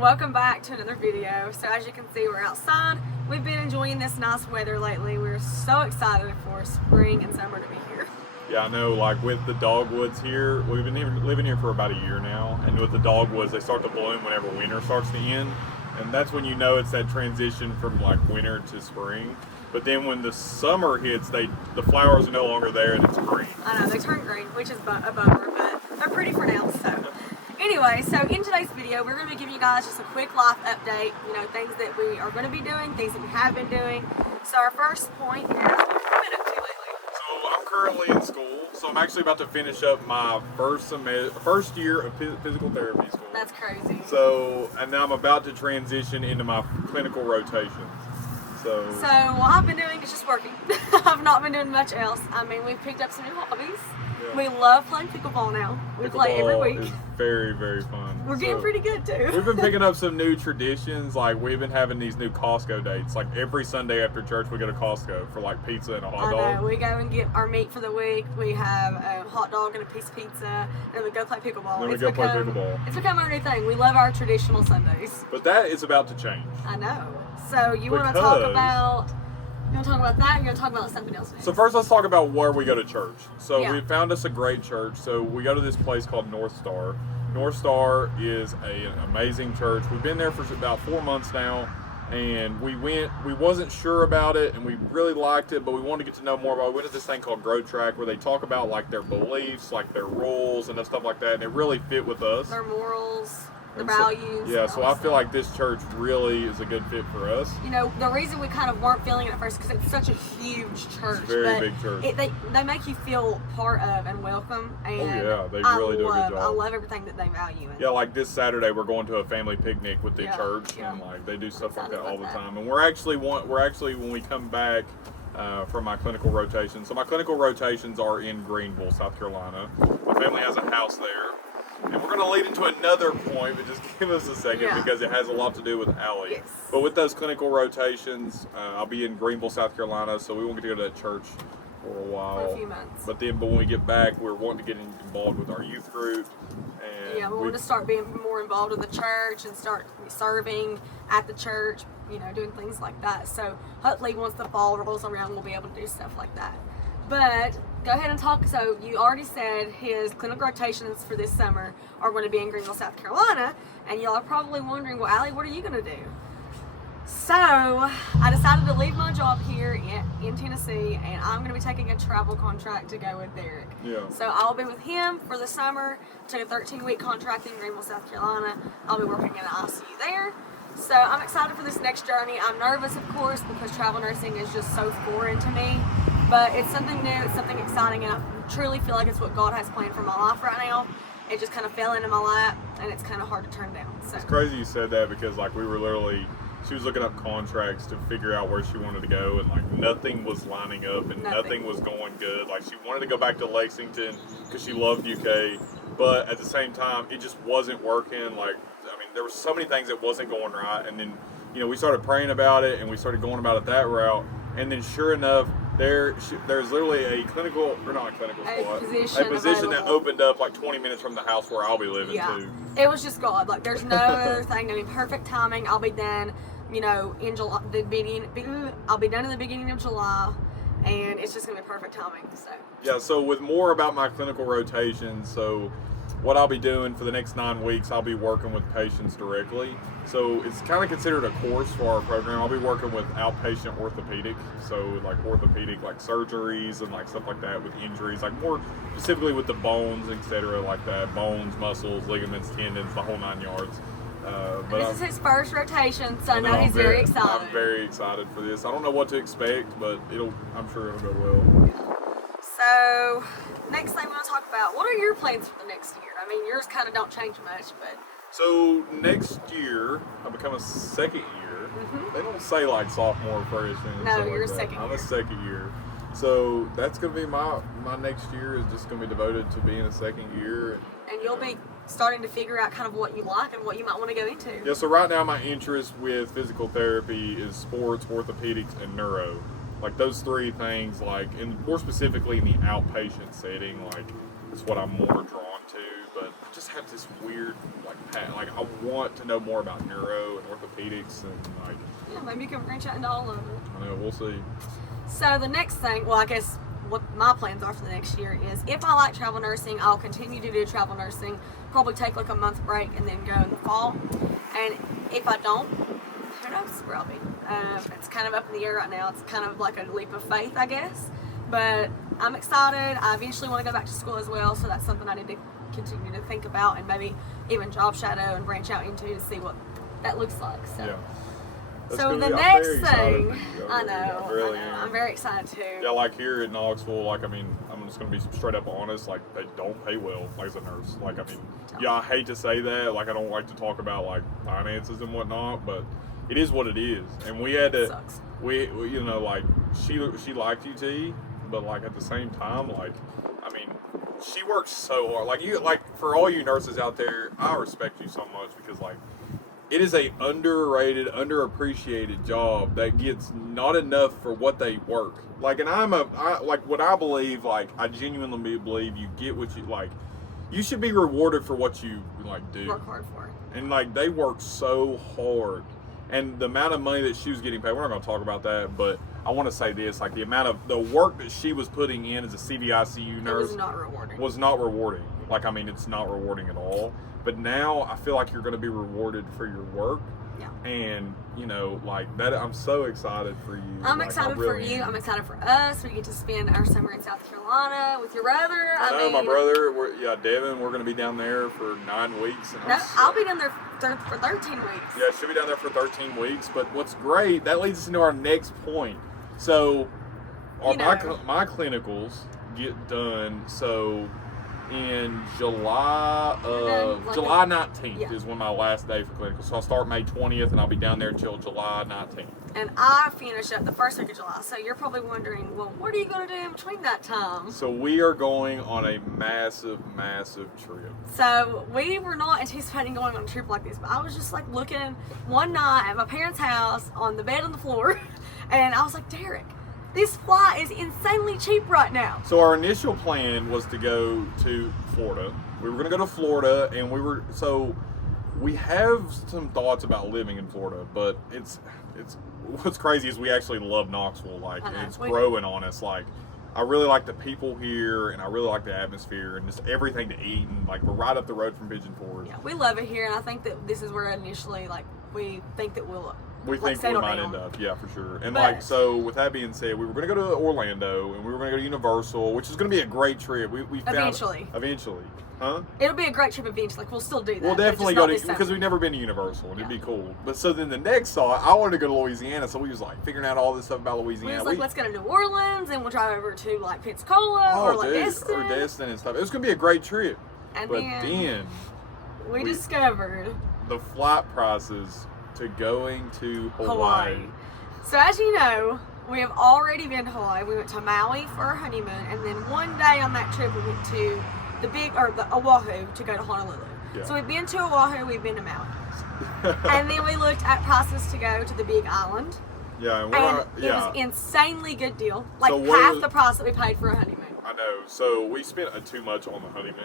welcome back to another video. So as you can see, we're outside. We've been enjoying this nice weather lately. We're so excited for spring and summer to be here. Yeah, I know, like with the dogwoods here, we've been living here for about a year now, and with the dogwoods, they start to bloom whenever winter starts to end, and that's when you know it's that transition from like winter to spring. But then when the summer hits, the flowers are no longer there and it's green. I know, they turn green, which is a bummer, but they're pretty for now, so. Anyway, so in today's video, we're going to be giving you guys just a quick life update, you know, things that we are going to be doing, things that we have been doing. So our first point is, what have you been up to lately? So I'm currently in school, so I'm actually about to finish up my first year of physical therapy school. That's crazy. So, and now I'm about to transition into my clinical rotations. So what I've been doing is just working. I've not been doing much else. I mean, we've picked up some new hobbies. Yeah. We love playing pickleball now. We play every week. It's very, very fun. We're getting pretty good too. We've been picking up some new traditions. Like we've been having these new Costco dates. Like every Sunday after church, we go to Costco for like pizza and a hot dog. I know. We go and get our meat for the week. We have a hot dog and a piece of pizza, and then we go play pickleball. Then we go play pickleball. It's become our new thing. We love our traditional Sundays. But that is about to change. I know. So you want to talk about? You want to talk about that, or you want to talk about something else next? So first, let's talk about where we go to church. So yeah. We found us a great church. So we go to this place called North Star. North Star is an amazing church. We've been there for about 4 months now, and we wasn't sure about it, and we really liked it, but we wanted to get to know more about it. We went to this thing called Grow Track, where they talk about like their beliefs, like their rules and stuff like that, and it really fit with us. Their morals. The values. Yeah, so I feel like this church really is a good fit for us. You know, the reason we kind of weren't feeling it at first because it's such a huge church. It's a very big church. They make you feel part of and welcome. And they really do a good job. I love everything that they value. Yeah, like this Saturday we're going to a family picnic with the church, and like they do stuff like that all the time. And we're actually when we come back from my clinical rotation. So my clinical rotations are in Greenville, South Carolina. My family has a house there. And we're going to lead into another point, but just give us a second because it has a lot to do with Ally. Yes. But with those clinical rotations, I'll be in Greenville, South Carolina, so we won't get to go to that church for a while. For a few months. But when we get back, we're wanting to get involved with our youth group. And we want to start being more involved with the church and start serving at the church, you know, doing things like that. So hopefully once the fall rolls around, we'll be able to do stuff like that. But go ahead and talk. So you already said his clinical rotations for this summer are going to be in Greenville, South Carolina, and y'all are probably wondering, well, Allie, what are you going to do? So I decided to leave my job here in Tennessee, and I'm going to be taking a travel contract to go with Derek. Yeah. So I'll be with him for the summer. Take a 13-week contract in Greenville, South Carolina. I'll be working in an ICU there. So I'm excited for this next journey. I'm nervous, of course, because travel nursing is just so foreign to me. But it's something new, it's something exciting, and I truly feel like it's what God has planned for my life right now. It just kind of fell into my lap, and it's kind of hard to turn down. So. It's crazy you said that because like she was looking up contracts to figure out where she wanted to go, and like nothing was lining up and nothing was going good. Like she wanted to go back to Lexington because she loved UK, but at the same time it just wasn't working. Like I mean, there were so many things that wasn't going right, and then we started praying about it and we started going about it that route, and then sure enough, there's literally a position that opened up like 20 minutes from the house where I'll be living too. It was just God. Like there's no other thing. I mean, perfect timing. I'll be done, in July. I'll be done in the beginning of July, and it's just gonna be perfect timing. So. Yeah. So with more about my clinical rotation, so what I'll be doing for the next 9 weeks, I'll be working with patients directly. So it's kind of considered a course for our program. I'll be working with outpatient orthopedic, so like orthopedic like surgeries and like stuff like that with injuries, like more specifically with the bones, etc., like that, bones, muscles, ligaments, tendons, the whole 9 yards. But this is his first rotation, so I know he's very excited. I'm very excited for this. I don't know what to expect, but I'm sure it'll go well. So, next thing we want to talk about, what are your plans for the next year? I mean, yours kind of don't change much, but... So, next year, I become a second year. Mm-hmm. They don't say like sophomore, freshman. No, you're a second year. I'm a second year. So, that's going to be my next year is just going to be devoted to being a second year. And you'll be starting to figure out kind of what you like and what you might want to go into. Yeah, so right now my interest with physical therapy is sports, orthopedics, and neuro. Like those three things, more specifically in the outpatient setting, like it's what I'm more drawn to. But just have this weird like I want to know more about neuro and orthopedics and like. Yeah, maybe you can branch out into all of it. I know, we'll see. So the next thing, well, I guess what my plans are for the next year is if I like travel nursing, I'll continue to do travel nursing, probably take like a month break and then go in the fall. And if I don't, who knows where I'll be. It's kind of up in the air right now. It's kind of like a leap of faith, I guess. But I'm excited. I eventually want to go back to school as well, so that's something I need to continue to think about and maybe even job shadow and branch out into to see what that looks like. So. Yeah. So the next thing, I know, I'm very excited too. Yeah, like here in Knoxville, like, I mean, I'm just going to be straight up honest, like, they don't pay well, like, as a nurse. Like, I mean, yeah, I hate to say that, like, I don't like to talk about, like, finances and whatnot, but it is what it is. And we had to, we you know, like, she liked UT, but, like, at the same time, like, I mean, she works so hard. Like, for all you nurses out there, I respect you so much because, like, it is a underrated, underappreciated job that gets not enough for what they work. Like, and like what I believe, like, I genuinely believe you get what you, like, you should be rewarded for what you, like, do. Work hard for it. And, like, they work so hard. And the amount of money that she was getting paid, we're not going to talk about that, but I want to say this, like, the amount of, the work that she was putting in as a CVICU nurse was not rewarding. Was not rewarding. Like, I mean, it's not rewarding at all. But now I feel like you're going to be rewarded for your work. Yeah. And, you know, like that, I'm so excited for you. I'm excited for you. I'm excited for us. We get to spend our summer in South Carolina with your brother. I know, my brother, Devin, we're going to be down there for 9 weeks. And I'll be down there for 13 weeks. Yeah, she'll be down there for 13 weeks. But what's great, that leads us into our next point. So, my clinicals get done, so in July 19th is when my last day for clinical. So I'll start May 20th and I'll be down there until July 19th. And I finish up the first week of July. So you're probably wondering, well, what are you going to do in between that time? So we are going on a massive, massive trip. So we were not anticipating going on a trip like this, but I was just like looking one night at my parents' house on the bed on the floor, and I was like, Derek, this flight is insanely cheap right now. So our initial plan was to go to Florida. We were going to go to Florida, and we have some thoughts about living in Florida, but it's what's crazy is we actually love Knoxville. Like, it's growing on us. Like, I really like the people here, and I really like the atmosphere, and just everything to eat. And like, we're right up the road from Pigeon Forge. Yeah, we love it here, and I think that this is where initially, like, we think that we'll. We think we might end up, yeah, for sure. And so with that being said, we were going to go to Orlando, and we were going to go to Universal, which is going to be a great trip. We found eventually, huh? It'll be a great trip eventually. Like, we'll still do that. We'll definitely go to, because we've never been to Universal, and it'd be cool. But so then the next thought, I wanted to go to Louisiana, so we was like figuring out all this stuff about Louisiana. We was like, let's go to New Orleans, and we'll drive over to like Pensacola or like Destin and stuff. It was going to be a great trip. And but then we discovered the flight prices to going to Hawaii. So as you know, we have already been to Hawaii. We went to Maui for our honeymoon, and then one day on that trip we went to the Oahu to go to Honolulu. Yeah. So we've been to Oahu, we've been to Maui. And then we looked at prices to go to the Big Island. Yeah, and it was an insanely good deal. Like half the price that we paid for a honeymoon. I know. So we spent too much on the honeymoon.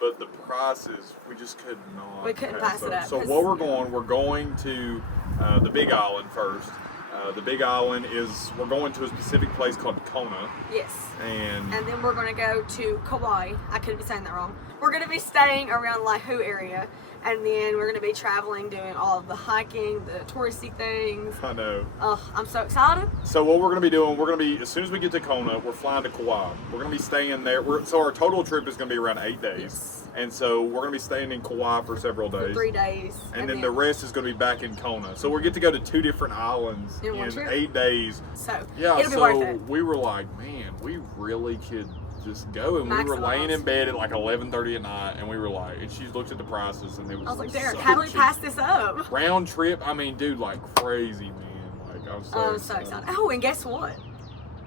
But the prices, we just could not. We couldn't pass it up. So we're going to the Big Island first. The Big Island we're going to a specific place called Kona. Yes. And then we're going to go to Kauai. I could be saying that wrong. We're going to be staying around Laihu area. And then we're going to be traveling, doing all of the hiking, the touristy things. I know. I'm so excited. So what we're going to be doing, as soon as we get to Kona, we're flying to Kauai. We're going to be staying there. So our total trip is going to be around 8 days. Yes. And so we're going to be staying in Kauai for several days. For 3 days. And then the rest is going to be back in Kona. So we get to go to 2 different islands in 8 days. So yeah, it'll be worth it. We were like, man, we really could just go. And we were laying in bed at like 11:30 at night, and we were like, and she looked at the prices, and it was. I was like, Derek, how do we pass this up? Round trip, I mean, dude, like crazy, man. Like I was so excited. Oh, and guess what?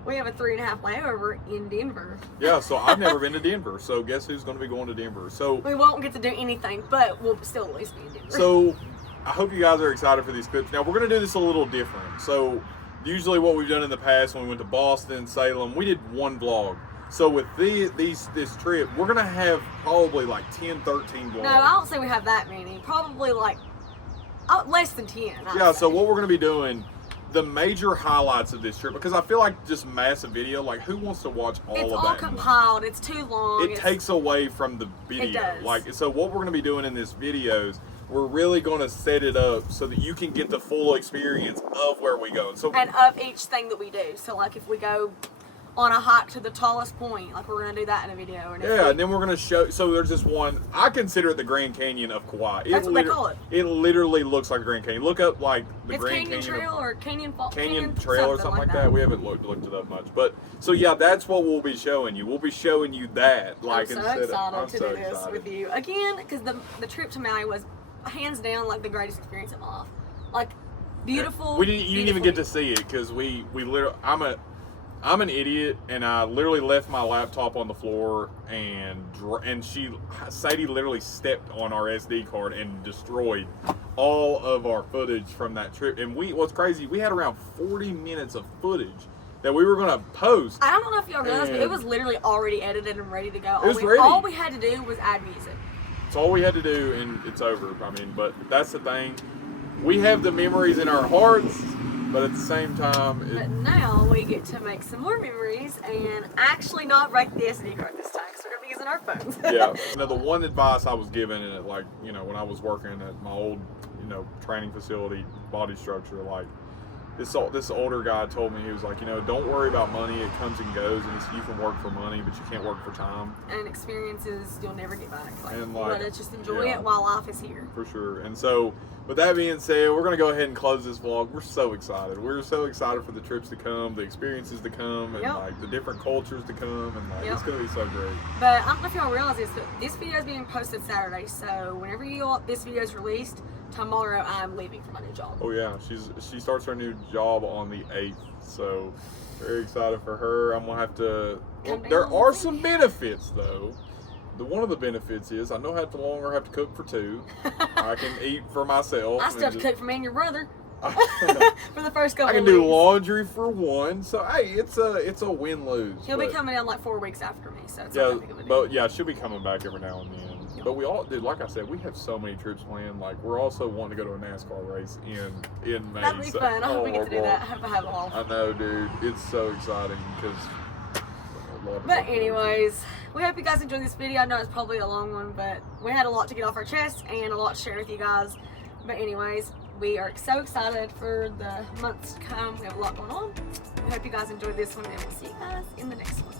We have a 3.5 layover in Denver. Yeah, so I've never been to Denver. So guess who's going to be going to Denver? So we won't get to do anything, but we'll still at least be in Denver. So I hope you guys are excited for these clips. Now we're going to do this a little different. So usually what we've done in the past when we went to Boston, Salem, we did one vlog. So with this trip, we're gonna have probably like 10, 13 vlogs. No, I don't say we have that many. Probably like less than 10. Yeah. So what we're gonna be doing, the major highlights of this trip, because I feel like just massive video, like who wants to watch all of that? It's all compiled. It's too long. It takes away from the video. It does. Like, so what we're gonna be doing in this videos, we're really gonna set it up so that you can get the full experience of where we go. And of each thing that we do. So like if we go on a hike to the tallest point, like we're gonna do that in a video. And then we're gonna show. So there's this one. I consider it the Grand Canyon of Kauai. That's what they call it. It literally looks like a Grand Canyon. Look up like the Grand Canyon Canyon Trail or Canyon Trail or something like that. We haven't looked it up much, but so yeah, that's what we'll be showing you. We'll be showing you that. Like, I'm so excited to do this with you again, because the trip to Maui was hands down like the greatest experience of my life. Like beautiful. You didn't even get to see it because we literally. I'm an idiot, and I literally left my laptop on the floor, and Sadie literally stepped on our SD card and destroyed all of our footage from that trip. And what's crazy, we had around 40 minutes of footage that we were gonna post. I don't know if y'all realized, but it was literally already edited and ready to go. It was ready. All we had to do was add music. It's all we had to do, and it's over. I mean, but that's the thing. We have the memories in our hearts. But at the same time, but now we get to make some more memories and actually not break the SD card this time because we're going to be using our phones. Yeah. The one advice I was given, and like, when I was working at my old, training facility, body structure, like this older guy told me, he was like, don't worry about money. It comes and goes, and you can work for money, but you can't work for time. And experiences you'll never get back. Like, and you gotta just enjoy it while life is here. For sure. And so, with that being said, we're gonna go ahead and close this vlog. We're so excited. We're so excited for the trips to come, the experiences to come, and like the different cultures to come, and like it's gonna be so great. But I don't know if y'all realize this, but this video is being posted Saturday, so whenever this video is released, tomorrow I'm leaving for my new job. Oh yeah, she starts her new job on the 8th, so very excited for her. I'm gonna have to. Well, there are some benefits though. One of the benefits is I no longer have to cook for two. I can eat for myself. I still have to cook for me and your brother for the first couple. I can do laundry for one, so hey, it's a win-lose. He'll be coming in like 4 weeks after me, so it's she'll be coming back every now and then. But we all did, like I said, we have so many trips planned. Like we're also wanting to go to a NASCAR race in May. That'd be fun. I hope we get to do that. I hope I have it all. I know, dude. It's so exciting because. But anyways, we hope you guys enjoyed this video. I know it's probably a long one, but we had a lot to get off our chest and a lot to share with you guys. But anyways, we are so excited for the months to come. We have a lot going on. We hope you guys enjoyed this one, and we'll see you guys in the next one.